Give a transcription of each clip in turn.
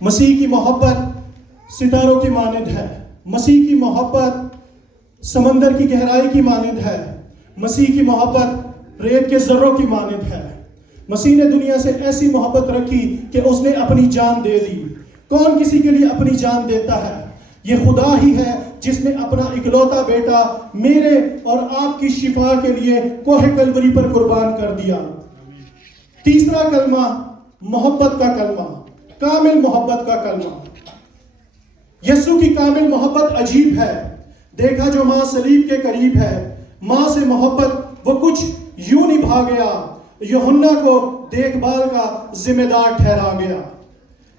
مسیح کی محبت ستاروں کی مانند ہے، مسیح کی محبت سمندر کی گہرائی کی مانند ہے، مسیح کی محبت ریت کے ذروں کی مانند ہے۔ مسیح نے دنیا سے ایسی محبت رکھی کہ اس نے اپنی جان دے دی۔ کون کسی کے لیے اپنی جان دیتا ہے؟ یہ خدا ہی ہے جس نے اپنا اکلوتا بیٹا میرے اور آپ کی شفا کے لیے کوہ کلوری پر قربان کر دیا۔ تیسرا کلمہ محبت کا کلمہ، کامل محبت کا کلمہ۔ یسوع کی کامل محبت عجیب ہے۔ دیکھا جو ماں صلیب کے قریب ہے، ماں سے محبت وہ کچھ یوں نبھا گیا، یوحنا کو دیکھ بھال کا ذمہ دار ٹھہرا گیا۔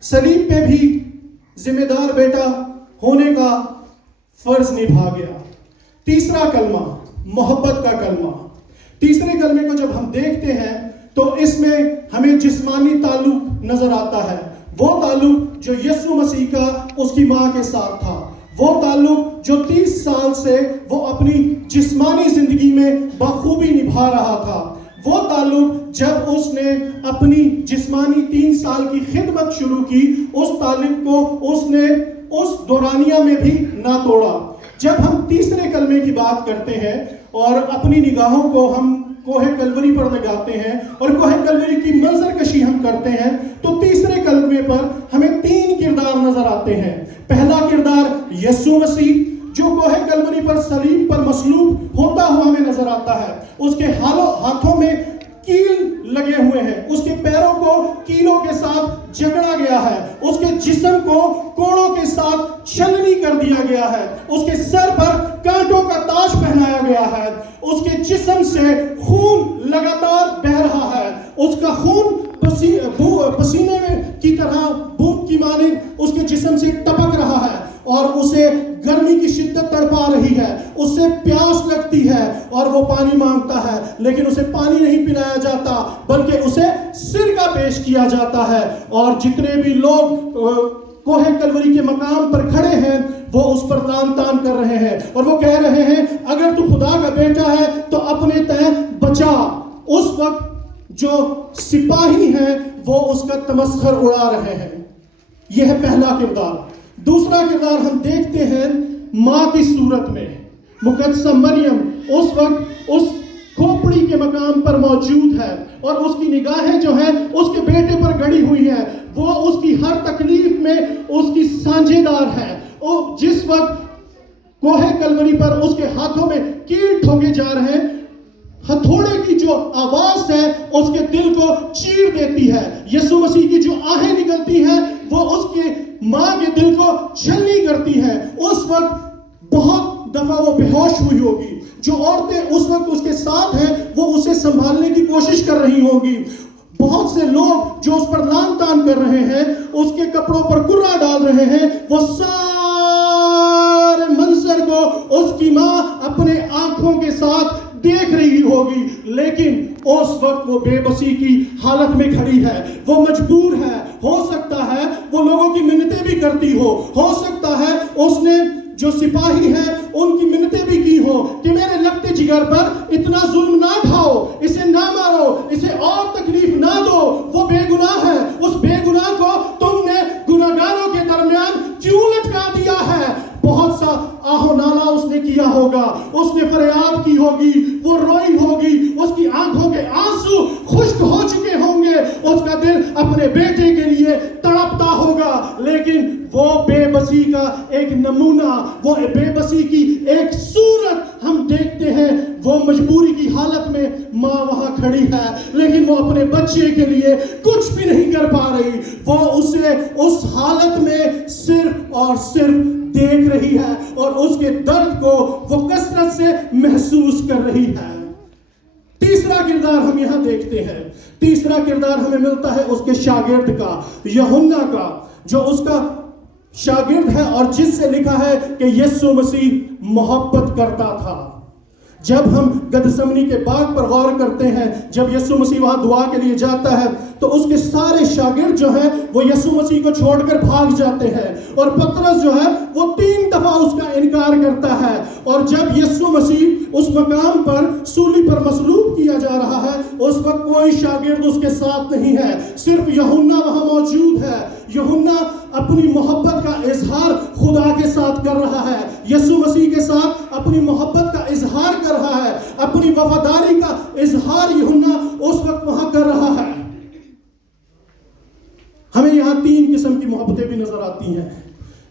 صلیب پہ بھی ذمہ دار بیٹا ہونے کا فرض نبھا گیا۔ تیسرا کلمہ محبت کا کلمہ۔ تیسرے کلمے کو جب ہم دیکھتے ہیں تو اس میں ہمیں جسمانی تعلق نظر آتا ہے، وہ تعلق جو یسوع مسیح کا اس کی ماں کے ساتھ تھا، وہ تعلق جو 30 سال سے وہ اپنی جسمانی زندگی میں بخوبی نبھا رہا تھا، وہ تعلق جب اس نے اپنی جسمانی 3 سال کی خدمت شروع کی، اس تعلق کو اس نے اس دورانیہ میں بھی نہ توڑا۔ جب ہم تیسرے کلمے کی بات کرتے ہیں اور اپنی نگاہوں کو ہم کوہ کلوری پر لگاتے ہیں اور کوہ کلوری کی منظر کشی ہم کرتے ہیں تو تیسرے کلمے پر ہمیں 3 کردار نظر آتے ہیں۔ پہلا کردار یسوع مسیح جو کوہ کلوری پر صلیب پر مصلوب ہوتا ہوا ہمیں نظر آتا ہے۔ اس کے ہاتھوں میں کیل لگے ہوئے ہیں، اس کے پیروں کو کیلوں کے ساتھ جکڑا گیا ہے، اس کے جسم کو کوڑوں کے ساتھ چھلنی کر دیا گیا ہے، اس کے سر پر کانٹوں کا تاج پہنایا گیا ہے، اس کے جسم سے خون لگاتار بہہ رہا ہے، اس کا خون پسینے میں کی طرح بوند کی مانند اس کے جسم سے ٹپک رہا ہے اور اسے گرمی کی شدت تڑپا رہی ہے، اسے پیاس لگتی ہے اور وہ پانی مانگتا ہے، لیکن اسے پانی نہیں پلایا جاتا بلکہ اسے سرکہ پیش کیا جاتا ہے۔ اور جتنے بھی لوگ کوہ کلوری کے مقام پر کھڑے ہیں وہ اس پر لعن طعن کر رہے ہیں اور وہ کہہ رہے ہیں اگر تو خدا کا بیٹا ہے تو اپنے تئیں بچا۔ اس وقت جو سپاہی ہیں وہ اس کا تمسخر اڑا رہے ہیں۔ یہ ہے پہلا کردار۔ دوسرا کردار ہم دیکھتے ہیں ماں کی صورت میں مقدسہ مریم اس وقت اس کھوپڑی کے مقام پر موجود ہے اور اس کی نگاہیں جو ہیں اس کے بیٹے پر گڑی ہوئی ہیں، وہ اس کی ہر تکلیف میں اس کی سانجھے دار ہے۔ جس وقت کوہ کلوری پر اس کے ہاتھوں میں کیل ٹھوکے جا رہے ہیں، ہتھوڑے کی جو آواز ہے اس کے دل کو چیر دیتی ہے، یسوع مسیح کی جو آہیں نکلتی ہیں وہ اس کے ماں کے دل کو چھلنی کرتی ہے۔ اس وقت بہت دفعہ وہ بے ہوش ہوئی ہوگی، جو عورتیں اس وقت اس کے ساتھ ہیں وہ اسے سنبھالنے کی کوشش کر رہی ہوں گی۔ بہت سے لوگ جو اس پر لعن طعن کر رہے ہیں، اس کے کپڑوں پر کرا ڈال رہے ہیں، وہ سارے منظر کو اس کی ماں اپنے آنکھوں کے ساتھ دیکھ رہی ہوگی، لیکن اس وقت وہ بے بسی کی حالت میں کھڑی ہے، وہ مجبور ہے۔ ہو سکتا ہے وہ لوگوں کی منتیں بھی کرتی ہو سکتا ہے اس نے جو سپاہی ہیں ان کی منتیں بھی کی ہو کہ میرے لگتے جگر پر اتنا ظلم نہ ڈھاؤ، اسے نہ مارو، اسے اور تکلیف نہ دو، وہ بے گناہ ہے، اس بے گناہ کو تم نے گناہگاروں کے درمیان کیوں لٹکا دیا ہے۔ بہت سا آہو نالا اس نے کیا ہوگا، اس نے فریاد کی ہوگی، وہ روئی ہوگی، اس کی آنکھوں کے آنسو خشک ہو چکے ہوں گے، اس کا دل اپنے بیٹے کے لیے تڑپتا ہوگا، لیکن وہ بے بسی کا ایک نمونہ، وہ بے بسی کی ایک صورت ہم دیکھتے ہیں۔ وہ مجبوری کی حالت میں ماں وہاں کھڑی ہے لیکن وہ اپنے بچے کے لیے کچھ بھی نہیں کر پا رہی، وہ اسے اس حالت میں صرف اور صرف دیکھ رہی ہے اور اس کے درد کو وہ کثرت سے محسوس کر رہی ہے۔ تیسرا کردار ہم یہاں دیکھتے ہیں، تیسرا کردار ہمیں ملتا ہے اس کے شاگرد کا، یوحنا کا، جو اس کا شاگرد ہے اور جس سے لکھا ہے کہ یسوع مسیح محبت کرتا تھا۔ جب ہم گدسمنی کے باغ پر غور کرتے ہیں، جب یسوع مسیح وہاں دعا کے لیے جاتا ہے تو اس کے سارے شاگرد جو ہیں وہ یسوع مسیح کو چھوڑ کر بھاگ جاتے ہیں اور پطرس جو ہے وہ 3 دفعہ اس کا انکار کرتا ہے۔ اور جب یسوع مسیح اس مقام پر سولی پر مصلوب کیا جا رہا ہے اس وقت کوئی شاگرد اس کے ساتھ نہیں ہے، صرف یوحنا وہاں موجود ہے۔ یوحنا اپنی محبت کا اظہار خدا کے ساتھ کر رہا ہے، یسوع مسیح کے ساتھ اپنی محبت کا اظہار کر رہا ہے، اپنی وفاداری کا اظہار یوحنا اس وقت وہاں کر رہا ہے۔ ہمیں یہاں 3 قسم کی محبتیں بھی نظر آتی ہیں۔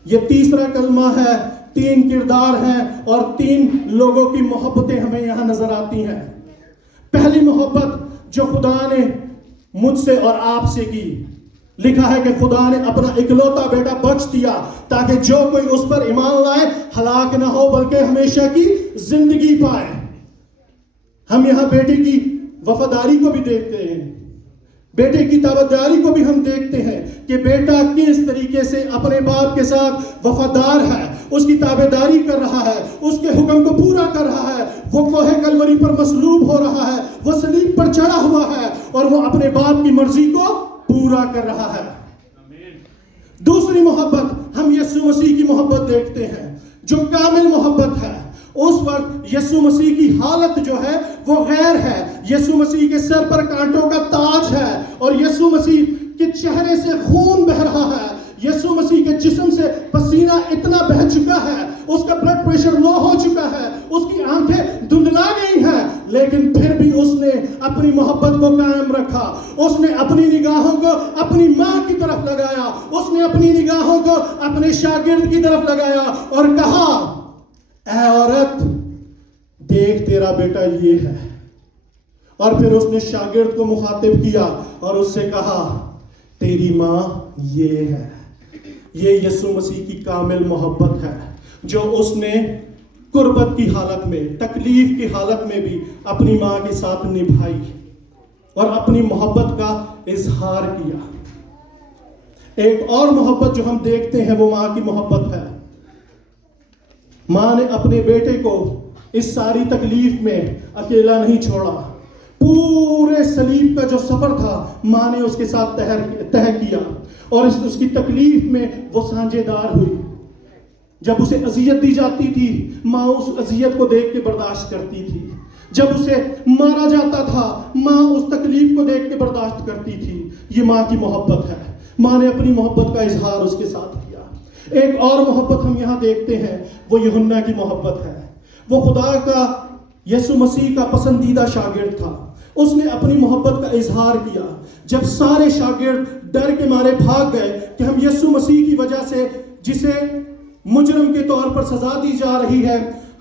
یہ تیسرا کلمہ ہے، 3 کردار ہیں اور 3 لوگوں کی محبتیں ہمیں یہاں نظر آتی ہیں۔ پہلی محبت جو خدا نے مجھ سے اور آپ سے کی، لکھا ہے کہ خدا نے اپنا اکلوتا بیٹا بخش دیا تاکہ جو کوئی اس پر ایمان لائے ہلاک نہ ہو بلکہ ہمیشہ کی زندگی پائے۔ ہم یہاں بیٹے کی وفاداری کو بھی دیکھتے ہیں، بیٹے کی تابعداری کو بھی ہم دیکھتے ہیں کہ بیٹا کس طریقے سے اپنے باپ کے ساتھ وفادار ہے، اس کی تابعداری کر رہا ہے، اس کے حکم کو پورا کر رہا ہے، وہ کوہ کلوری پر مصلوب ہو رہا ہے، وہ صلیب پر چڑھا ہوا ہے اور وہ اپنے باپ کی مرضی کو پورا کر رہا ہے۔ دوسری محبت ہم یسوع مسیح کی محبت دیکھتے ہیں جو کامل محبت ہے۔ اس وقت یسوع مسیح کی حالت جو ہے وہ غیر ہے، یسوع مسیح کے سر پر کانٹوں کا تاج ہے اور یسوع مسیح کے چہرے سے خون بہ رہا ہے، یسوع مسیح کے جسم سے پسینہ اتنا بہہ چکا ہے، اس کا بلڈ پریشر لو ہو چکا ہے، اس کی آنکھیں دھندلا گئی ہیں، لیکن پھر بھی اس نے اپنی محبت کو قائم رکھا۔ اس نے اپنی نگاہوں کو اپنی ماں کی طرف لگایا، اس نے اپنی نگاہوں کو اپنے شاگرد کی طرف لگایا اور کہا، اے عورت دیکھ تیرا بیٹا یہ ہے۔ اور پھر اس نے شاگرد کو مخاطب کیا اور اس سے کہا، تیری ماں یہ ہے۔ یہ یسوع مسیح کی کامل محبت ہے جو اس نے قربت کی حالت میں، تکلیف کی حالت میں بھی اپنی ماں کے ساتھ نبھائی اور اپنی محبت کا اظہار کیا۔ ایک اور محبت جو ہم دیکھتے ہیں وہ ماں کی محبت ہے۔ ماں نے اپنے بیٹے کو اس ساری تکلیف میں اکیلا نہیں چھوڑا، پورے صلیب کا جو سفر تھا ماں نے اس کے ساتھ طے کیا اور اس کی تکلیف میں وہ سانجھے دار ہوئی۔ جب اسے اذیت دی جاتی تھی ماں اس اذیت کو دیکھ کے برداشت کرتی تھی، جب اسے مارا جاتا تھا ماں اس تکلیف کو دیکھ کے برداشت کرتی تھی۔ یہ ماں کی محبت ہے، ماں نے اپنی محبت کا اظہار اس کے ساتھ کیا۔ ایک اور محبت ہم یہاں دیکھتے ہیں، وہ یوحنا کی محبت ہے۔ وہ خدا کا، یسوع مسیح کا پسندیدہ شاگرد تھا، اس نے اپنی محبت کا اظہار کیا۔ جب سارے شاگرد ڈر کے مارے بھاگ گئے کہ ہم یسوع مسیح کی وجہ سے، جسے مجرم کے طور پر سزا دی جا رہی ہے،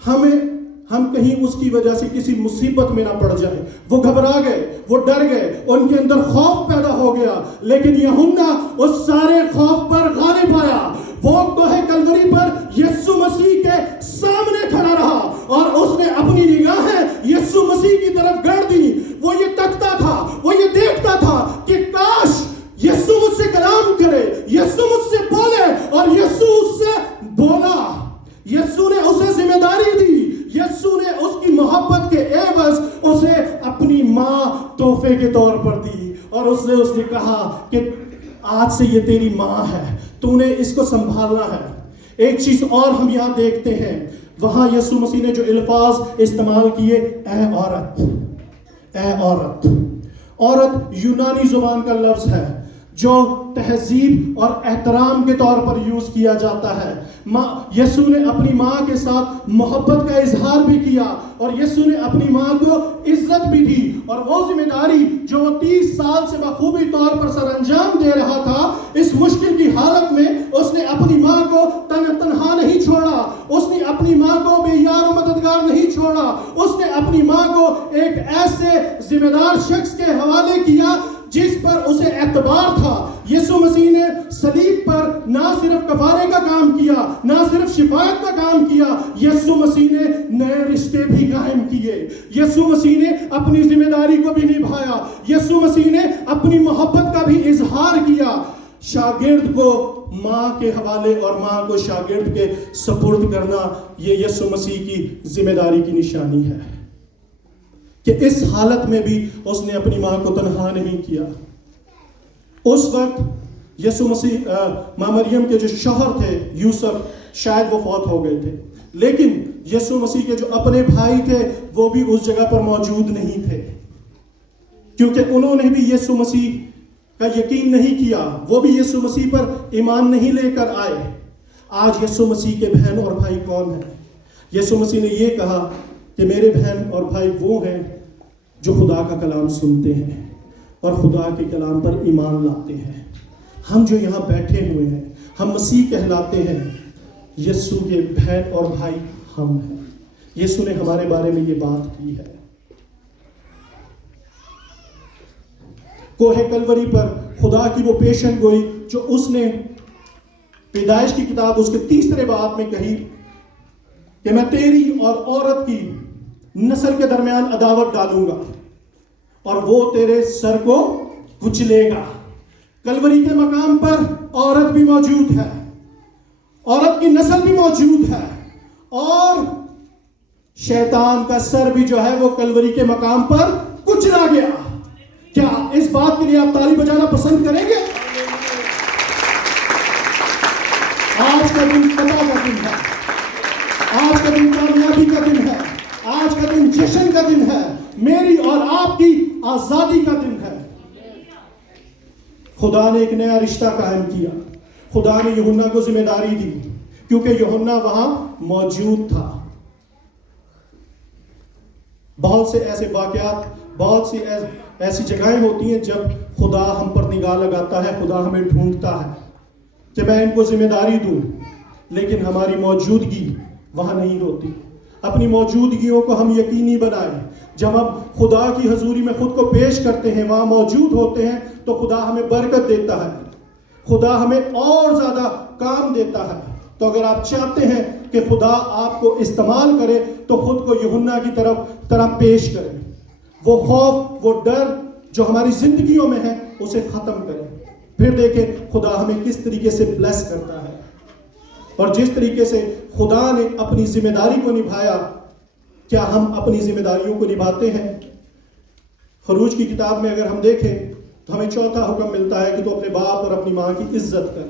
ہم کہیں اس کی وجہ سے کسی مصیبت میں نہ پڑ جائیں، وہ گھبرا گئے، وہ ڈر گئے، ان کے اندر خوف پیدا ہو گیا۔ لیکن یوحنا اس سارے خوف پر غالب آیا، وہ کوہ کلوری پر یسوع مسیح کے سامنے کھڑا رہا اور اس نے اپنی نگاہیں یسوع مسیح کی طرف گڑ دی۔ وہ یہ تکتا تھا، وہ یہ دیکھتا تھا کہ کاش یسوع مجھ سے کلام کرے، یسوع مجھ سے بولے، اور یسوع اس سے بولا۔ یسوع نے اسے ذمہ داری دی، یسوع نے اس کی محبت کے عوض اسے اپنی ماں تحفے کے طور پر دی اور اس نے کہا کہ آج سے یہ تیری ماں ہے، تو نے اس کو سنبھالنا ہے۔ ایک چیز اور ہم یہاں دیکھتے ہیں، وہاں یسوع مسیح نے جو الفاظ استعمال کیے، اے عورت، اے عورت۔ عورت یونانی زبان کا لفظ ہے جو تہذیب اور احترام کے طور پر یوز کیا جاتا ہے۔ یسوع نے اپنی ماں کے ساتھ محبت کا اظہار بھی کیا اور یسوع نے اپنی ماں کو عزت بھی دی، اور وہ ذمہ داری جو وہ 30 سال سے بخوبی طور پر سر انجام دے رہا تھا، اس مشکل کی حالت میں اس نے اپنی ماں کو تنہا نہیں چھوڑا، اس نے اپنی ماں کو بے یار و مددگار نہیں چھوڑا، اس نے اپنی ماں کو ایک ایسے ذمہ دار شخص کے حوالے کیا جس پر اسے اعتبار تھا۔ یسوع مسیح نے صلیب پر نہ صرف کفارے کا کام کیا، نہ صرف شفاعت کا کام کیا، یسوع مسیح نے نئے رشتے بھی قائم کیے، یسوع مسیح نے اپنی ذمہ داری کو بھی نبھایا، یسوع مسیح نے اپنی محبت کا بھی اظہار کیا۔ شاگرد کو ماں کے حوالے اور ماں کو شاگرد کے سپرد کرنا، یہ یسوع مسیح کی ذمہ داری کی نشانی ہے کہ اس حالت میں بھی اس نے اپنی ماں کو تنہا نہیں کیا۔ اس وقت یسوع مسیح، ماں مریم کے جو شوہر تھے یوسف، شاید وہ فوت ہو گئے تھے، لیکن یسوع مسیح کے جو اپنے بھائی تھے وہ بھی اس جگہ پر موجود نہیں تھے، کیونکہ انہوں نے بھی یسوع مسیح کا یقین نہیں کیا، وہ بھی یسوع مسیح پر ایمان نہیں لے کر آئے، آج یسوع مسیح کے بہن اور بھائی کون ہیں؟ یسوع مسیح نے یہ کہا کہ میرے بہن اور بھائی وہ ہیں جو خدا کا کلام سنتے ہیں اور خدا کے کلام پر ایمان لاتے ہیں۔ ہم جو یہاں بیٹھے ہوئے ہیں، ہم مسیح کہلاتے ہیں، یسوع کے بہن اور بھائی ہم ہیں۔ یسوع نے ہمارے بارے میں یہ بات کی ہے۔ کوہ کلوری پر خدا کی وہ پیشن گوئی جو اس نے پیدائش کی کتاب اس کے 30 باب میں کہی کہ میں تیری اور عورت کی نسل کے درمیان عداوت ڈالوں گا اور وہ تیرے سر کو کچلے گا۔ کلوری کے مقام پر عورت بھی موجود ہے، عورت کی نسل بھی موجود ہے، اور شیطان کا سر بھی جو ہے وہ کلوری کے مقام پر کچلا گیا۔ کیا اس بات کے لیے آپ تالی بجانا پسند کریں گے؟ آج کا دن فتح کا دن ہے، آج کا دن کامیابی کا دن ہے، آج کا دن جشن کا دن ہے، میری اور آپ کی آزادی کا دن ہے۔ خدا نے ایک نیا رشتہ قائم کیا، خدا نے یوحنا کو ذمہ داری دی کیونکہ یوحنا وہاں موجود تھا۔ بہت سے ایسے واقعات، بہت سی ایسی جگہیں ہوتی ہیں جب خدا ہم پر نگاہ لگاتا ہے، خدا ہمیں ڈھونڈتا ہے کہ میں ان کو ذمہ داری دوں، لیکن ہماری موجودگی وہاں نہیں ہوتی۔ اپنی موجودگیوں کو ہم یقینی بنائیں۔ جب ہم خدا کی حضوری میں خود کو پیش کرتے ہیں، وہاں موجود ہوتے ہیں، تو خدا ہمیں برکت دیتا ہے، خدا ہمیں اور زیادہ کام دیتا ہے۔ تو اگر آپ چاہتے ہیں کہ خدا آپ کو استعمال کرے تو خود کو یوحنا کی طرح پیش کریں، وہ خوف، وہ ڈر جو ہماری زندگیوں میں ہے اسے ختم کریں، پھر دیکھیں خدا ہمیں کس طریقے سے بلیس کرتا ہے۔ اور جس طریقے سے خدا نے اپنی ذمہ داری کو نبھایا، کیا ہم اپنی ذمہ داریوں کو نبھاتے ہیں؟ خروج کی کتاب میں اگر ہم دیکھیں تو ہمیں چوتھا حکم ملتا ہے کہ تو اپنے باپ اور اپنی ماں کی عزت کر۔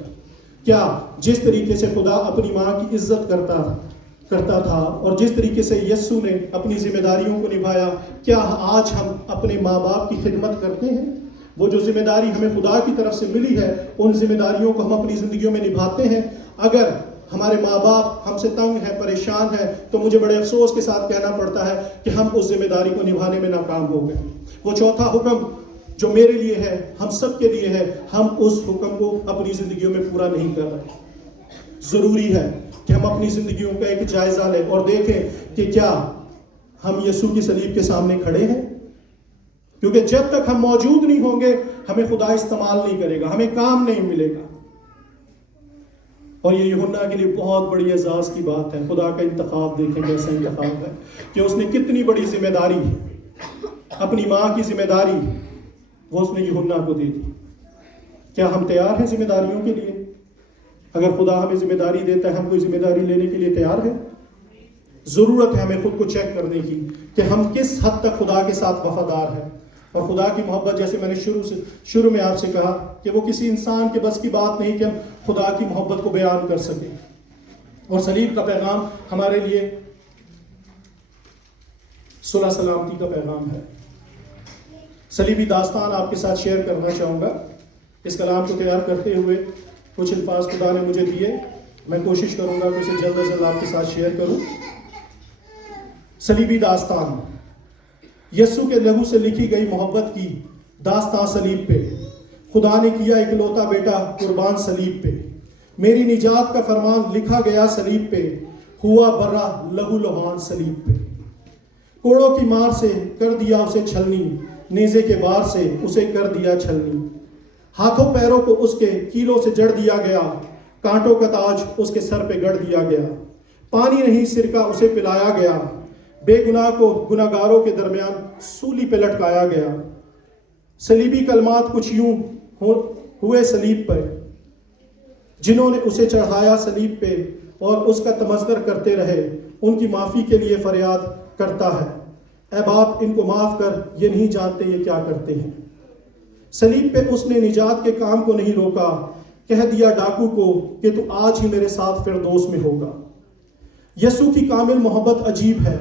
کیا جس طریقے سے خدا اپنی ماں کی عزت کرتا تھا اور جس طریقے سے یسوع نے اپنی ذمہ داریوں کو نبھایا، کیا آج ہم اپنے ماں باپ کی خدمت کرتے ہیں؟ وہ جو ذمہ داری ہمیں خدا کی طرف سے ملی ہے، ان ذمہ داریوں کو ہم اپنی زندگیوں میں نبھاتے ہیں؟ اگر ہمارے ماں باپ ہم سے تنگ ہیں، پریشان ہیں، تو مجھے بڑے افسوس کے ساتھ کہنا پڑتا ہے کہ ہم اس ذمہ داری کو نبھانے میں ناکام ہو گئے۔ وہ چوتھا حکم جو میرے لیے ہے، ہم سب کے لیے ہے، ہم اس حکم کو اپنی زندگیوں میں پورا نہیں کر رہے۔ ضروری ہے کہ ہم اپنی زندگیوں کا ایک جائزہ لیں اور دیکھیں کہ کیا ہم یسوع کی صلیب کے سامنے کھڑے ہیں، کیونکہ جب تک ہم موجود نہیں ہوں گے ہمیں خدا استعمال نہیں کرے گا، ہمیں کام نہیں ملے گا۔ اور یہ یوحنا کے لیے بہت بڑی اعزاز کی بات ہے۔ خدا کا انتخاب دیکھیں کیسا انتخاب ہے کہ اس نے کتنی بڑی ذمہ داری، اپنی ماں کی ذمہ داری وہ اس نے یوحنا کو دے دی۔ کیا ہم تیار ہیں ذمہ داریوں کے لیے؟ اگر خدا ہمیں ذمہ داری دیتا ہے، ہم کوئی ذمہ داری لینے کے لیے تیار ہیں؟ ضرورت ہے ہمیں خود کو چیک کرنے کی کہ ہم کس حد تک خدا کے ساتھ وفادار ہیں۔ اور خدا کی محبت، جیسے میں نے شروع میں آپ سے کہا کہ وہ کسی انسان کے بس کی بات نہیں کہ ہم خدا کی محبت کو بیان کر سکیں۔ اور صلیب کا پیغام ہمارے لیے صلح سلامتی کا پیغام ہے۔ صلیبی داستان آپ کے ساتھ شیئر کرنا چاہوں گا۔ اس کلام کو تیار کرتے ہوئے کچھ الفاظ خدا نے مجھے دیے، میں کوشش کروں گا کہ اسے جلد از جلد آپ کے ساتھ شیئر کروں۔ صلیبی داستان، یسوع کے لہو سے لکھی گئی محبت کی داستان صلیب پہ۔ خدا نے کیا اکلوتا بیٹا قربان صلیب پہ، میری نجات کا فرمان لکھا گیا صلیب پہ، ہوا برا لہو لہان صلیب پہ۔ کوڑوں کی مار سے کر دیا اسے چھلنی، نیزے کے وار سے اسے کر دیا چھلنی۔ ہاتھوں پیروں کو اس کے کیلوں سے جڑ دیا گیا، کانٹوں کا تاج اس کے سر پہ گڑ دیا گیا۔ پانی نہیں سرکہ اسے پلایا گیا، بے گناہ کو گناہ گاروں کے درمیان سولی پہ لٹکایا گیا۔ صلیبی کلمات کچھ یوں ہوئے صلیب پر، جنہوں نے اسے چڑھایا صلیب پہ اور اس کا تمسخر کرتے رہے، ان کی معافی کے لیے فریاد کرتا ہے، اے باپ ان کو معاف کر، یہ نہیں جانتے یہ کیا کرتے ہیں۔ صلیب پہ اس نے نجات کے کام کو نہیں روکا، کہہ دیا ڈاکو کو کہ تو آج ہی میرے ساتھ فردوس میں ہوگا۔ یسوع کی کامل محبت عجیب ہے،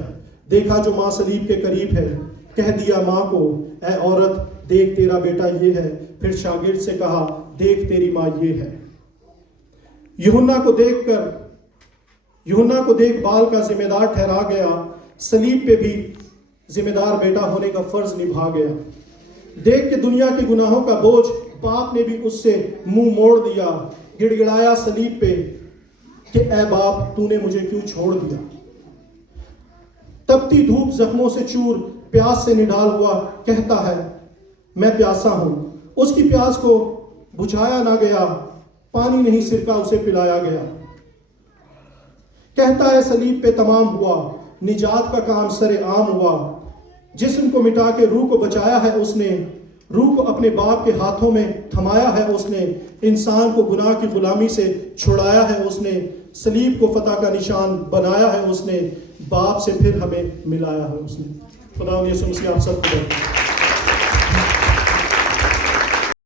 دیکھا جو ماں صلیب کے قریب ہے، کہہ دیا ماں کو، اے عورت دیکھ تیرا بیٹا یہ ہے، پھر شاگرد سے کہا دیکھ تیری ماں یہ ہے۔ یوحنا کو دیکھ بال کا ذمہ دار ٹھہرا گیا، صلیب پہ بھی ذمہ دار بیٹا ہونے کا فرض نبھا گیا۔ دیکھ کے دنیا کے گناہوں کا بوجھ باپ نے بھی اس سے منہ موڑ دیا، گڑ گڑایا صلیب پہ کہ اے باپ تو نے مجھے کیوں چھوڑ دیا۔ تپتی دھوپ زخموں سے چور، پیاس سے نڈال ہوا کہتا ہے میں پیاسا ہوں۔ اس کی پیاس کو بجھایا نہ گیا، پانی نہیں سرکہ اسے پلایا گیا۔ کہتا ہے صلیب پہ تمام ہوا، نجات کا کام سر عام ہوا۔ جسم کو مٹا کے روح کو بچایا ہے اس نے، روح کو اپنے باپ کے ہاتھوں میں تھمایا ہے اس نے، انسان کو گناہ کی غلامی سے چھڑایا ہے اس نے، صلیب کو فتح کا نشان بنایا ہے اس نے، باپ سے پھر ہمیں ملایا ہے اس نے۔ خدا یسوع مسیح آپ سب کو